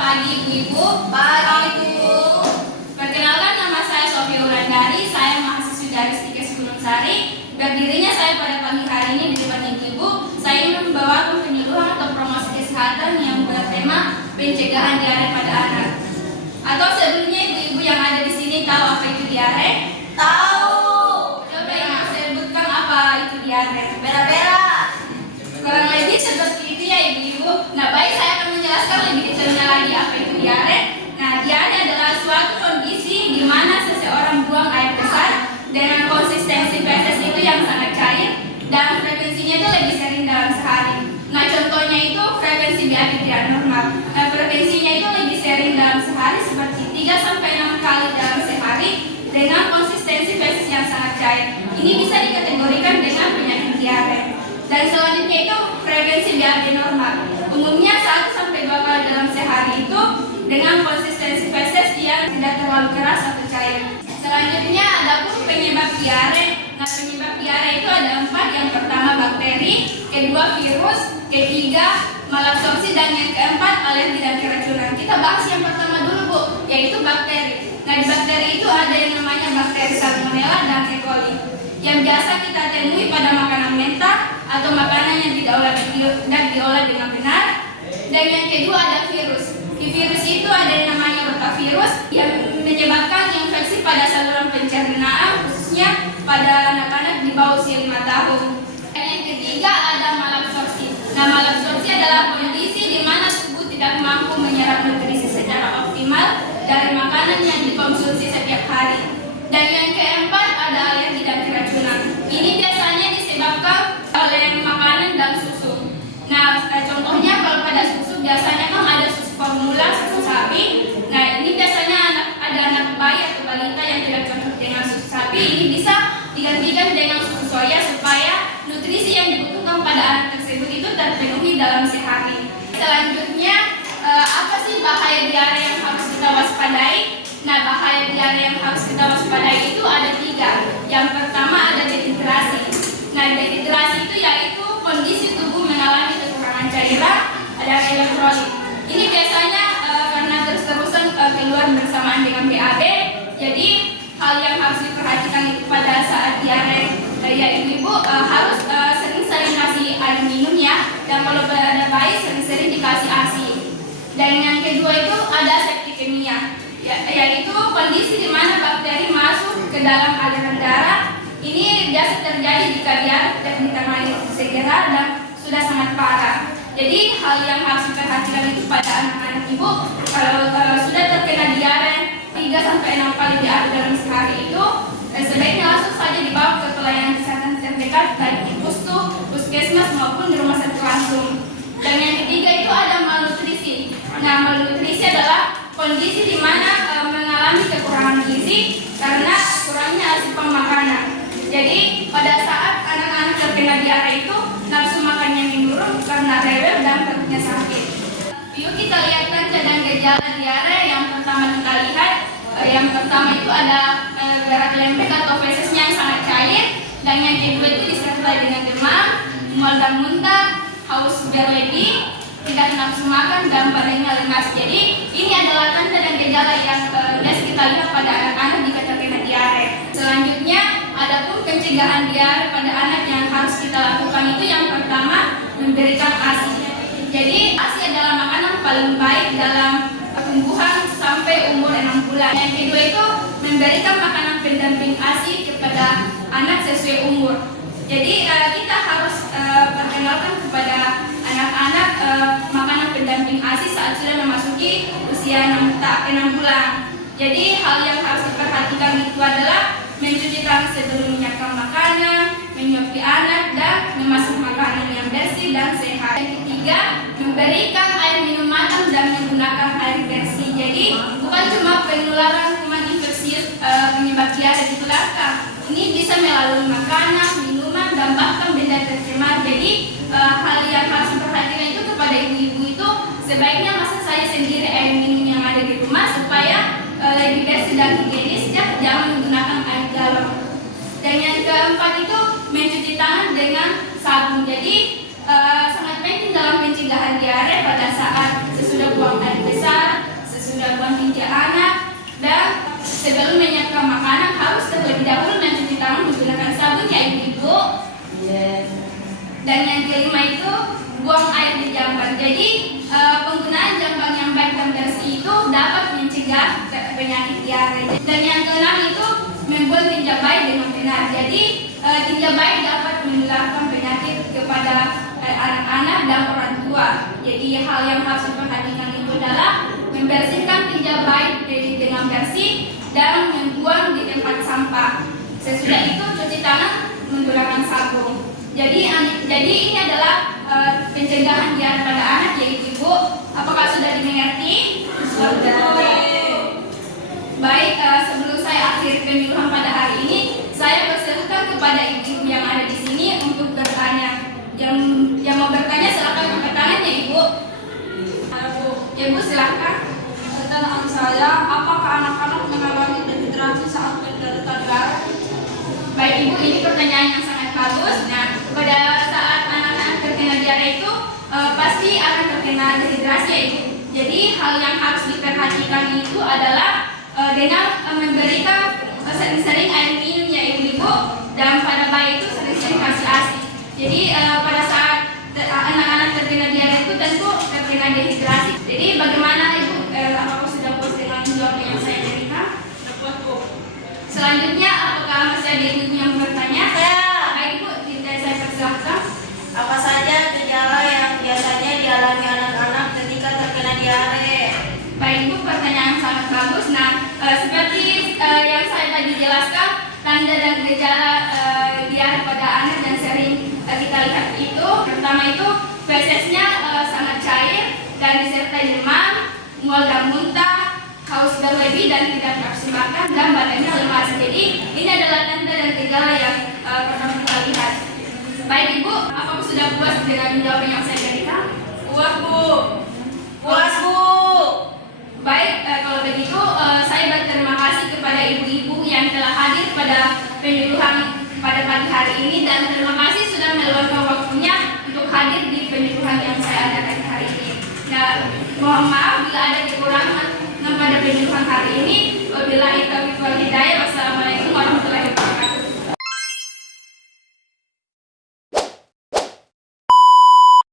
pagi Ibu. Pagi Bu. Perkenalkan, nama saya Sofia Wulandari. Saya mahasiswi dari Stikes Gunung Sari. Berdirinya saya pada pagi hari ini di depan Ibu. Saya ingin membawakan penyuluhan atau promosi kesehatan yang bertema pencegahan diare pada anak. Atau sebelumnya ibu-ibu yang ada di sini tahu apa itu diare? Tahu. Coba Ibu sebutkan apa itu diare. Berak-berak. Kurang lebih seperti itu ya ibu-ibu. Nah, baik, saya akan menjelaskan lebih detailnya lagi apa itu diare. Nah, diare adalah suatu kondisi di mana seseorang buang air besar dengan konsistensi feses itu yang sangat cair dan frekuensinya itu lebih sering dalam sehari. Nah, contohnya itu frekuensi BAB tidak normal. Nah, frekuensinya itu lebih sering dalam sehari seperti 3-6 kali dalam sehari dengan konsistensi feses yang sangat cair. Ini bisa dikategorikan dengan penyakit diare. Dan selanjutnya itu frekuensi BAB normal. Umumnya 1-2 kali dalam sehari itu dengan konsistensi feses yang tidak terlalu keras atau cair. Selanjutnya ada pun penyebab diare. Nah, penyebab diare itu ada 4. Yang pertama bakteri, kedua virus, ketiga malabsorpsi, dan yang keempat alergi dan keracunan. Kita bahas yang pertama dulu Bu, yaitu bakteri. Nah, di bakteri itu ada yang namanya bakteri Salmonella dan E. coli yang biasa kita temui pada makanan mentah atau makanan yang tidak diolah dengan benar. Dan yang kedua ada virus. Di virus itu ada yang namanya rotavirus yang menyebabkan infeksi pada saluran pencernaan, khususnya pada anak-anak di bawah usia 5 tahun. Dan yang ketiga ada malabsorpsi. Nah, malabsorpsi adalah kondisi di mana tubuh tidak mampu menyerap nutrisi secara optimal dari makanan yang dikonsumsi setiap hari. Dan yang keempat ada alergi dan keracunan. Ini biasanya disebabkan oleh makanan dan susu. Nah, contohnya kalau pada susu biasanya kan ada susu formula, susu sapi. Nah, ini biasanya ada anak bayi atau balita yang tidak cocok dengan susu sapi. Ini bisa digantikan dengan susu soya supaya nutrisi yang dibutuhkan pada anak tersebut itu terpenuhi dalam sehari. Selanjutnya, apa sih bahaya diare yang harus kita waspadai? Nah, bahaya diare yang harus kita waspadai itu ada 3. Yang pertama ada dehidrasi. Nah, dehidrasi itu yaitu kondisi tubuh mengalami kekurangan cairan dan elektrolit. Ini biasanya karena terus-terusan keluar bersamaan dengan BAB. Jadi hal yang harus diperhatikan itu pada saat diare ya ibu-ibu harus sering-sering kasih air minum ya. Dan kalau ada bayi sering-sering dikasih ASI. Dan yang kedua itu ada septikemia, yaitu kondisi di mana bakteri masuk ke dalam aliran darah. Ini biasa terjadi jika diare tidak ditangani segera dan sudah sangat parah. Jadi hal yang harus diperhatikan itu pada anak-anak ibu, kalau sudah terkena diare 3-6 kali diare dalam sehari itu, sebaiknya langsung saja dibawa ke pelayanan kesehatan terdekat, baik di puskesmas maupun di rumah sakit langsung. Dan yang ketiga itu ada malnutrisi. Nah, malnutrisi adalah kondisi di mana mengalami kekurangan gizi karena kurangnya asupan makanan. Jadi pada saat anak-anak terkena diare itu nafsu makannya menurun karena rewel dan perutnya sakit. Yuk kita lihat tanda dan gejala diare. Yang pertama kita lihat, yang pertama itu ada berat lembek atau fesesnya yang sangat cair. Dan yang kedua itu disertai dengan demam, mual dan muntah, haus berlebih, tidak nafsu makan, dan badannya lemas. Jadi ini adalah tanda dan gejala yang biasa kita lihat pada anak-anak jika terkena diare. Selanjutnya, adapun pencegahan diare pada anak yang harus kita lakukan itu yang pertama memberikan ASI. Jadi ASI adalah makanan paling baik dalam pertumbuhan sampai umur 6 bulan. Yang kedua itu memberikan makanan pendamping ASI kepada anak sesuai umur. Jadi kita harus perkenalkan kepada anak-anak makanan pendamping ASI saat sudah memasuki usia 6 bulan. Jadi hal yang harus diperhatikan itu adalah mencuci tangan sebelum menyiapkan makanan, menyuapi anak, dan memasak makanan yang bersih dan sehat. Yang ketiga, memberikan air minum matang dan menggunakan air bersih. Jadi bukan cuma penularan kuman infeksius penyebab diare ditularkan. Ini bisa melalui makanan, minuman, dan bahkan benda tercemar. Jadi hal yang harus diperhatikan itu kepada ibu-ibu itu sebaiknya masak saya sendiri air minum yang ada di rumah supaya lebih bersih dan higienis, jangan menggunakan air galon. Dan yang keempat itu mencuci tangan dengan sabun. Jadi sangat penting dalam pencegahan diare pada saat sesudah buang air besar kelima itu buang air di jamban. Jadi penggunaan jamban yang baik dan bersih itu dapat mencegah penyakit diare. Dan yang keenam itu membuat tinja bayi dengan benar. Jadi tinja bayi dapat menularkan penyakit kepada anak-anak dan orang tua. Jadi hal yang harus diperhatikan itu adalah membersihkan tinja bayi dengan bersih dan membuang di tempat sampah. Sesudah itu cuci tangan menggunakan sabun. Jadi ini adalah pencegahan diare pada anak, yaitu Ibu. Apakah sudah dimengerti? Sudah. Baik, sebelum saya akhiri penyuluhan pada hari ini, saya persilahkan kepada ibu yang ada di sini untuk bertanya. Yang mau bertanya silakan angkat tangannya, Ibu. Ibu silakan. Pertanyaan saya, apakah anak-anak mengalami dehidrasi saat menderita diare? Baik Ibu, ini pertanyaan yang sangat bagus. Nah, pada saat anak-anak terkena diare itu pasti akan terkena dehidrasi, ya Ibu. Jadi hal yang harus diperhatikan itu adalah dengan memberikan sering-sering air minum, ya Ibu, dan pada bayi itu sering-sering kasih ASI. Jadi pada saat anak-anak terkena diare itu tentu terkena dehidrasi. Jadi bagaimana Ibu? Apakah sudah puas dengan jawaban yang saya berikan? Dapat Bu. Selanjutnya, apakah masih ada ibu yang bertanya? Saya. Baik Ibu, saya persilahkan. Apa saja gejala yang biasanya dialami anak-anak ketika terkena diare? Baik Ibu, pertanyaan yang sangat bagus. Nah, seperti yang saya tadi jelaskan, tanda dan gejala diare pada anak dan sering kita lihat itu, pertama itu fesesnya sangat cair dan disertai demam, mual dan muntah, haus berlebih dan tidak nafsu makan, dan badannya lemas. Jadi ini adalah tanda dan gejala yang pertama kita lihat. Baik Ibu, apakah sudah puas dengan jawaban yang saya berikan? Puas Bu. Puas Bu. Baik, kalau begitu saya berterima kasih kepada ibu-ibu yang telah hadir pada penyuluhan pada pagi hari ini, dan terima kasih sudah meluangkan waktunya untuk hadir di penyuluhan yang saya adakan hari ini. Nah, mohon maaf bila ada kekurangan pada penyuluhan hari ini. Wabillahi taufiq wal hidayah. Wassalamualaikum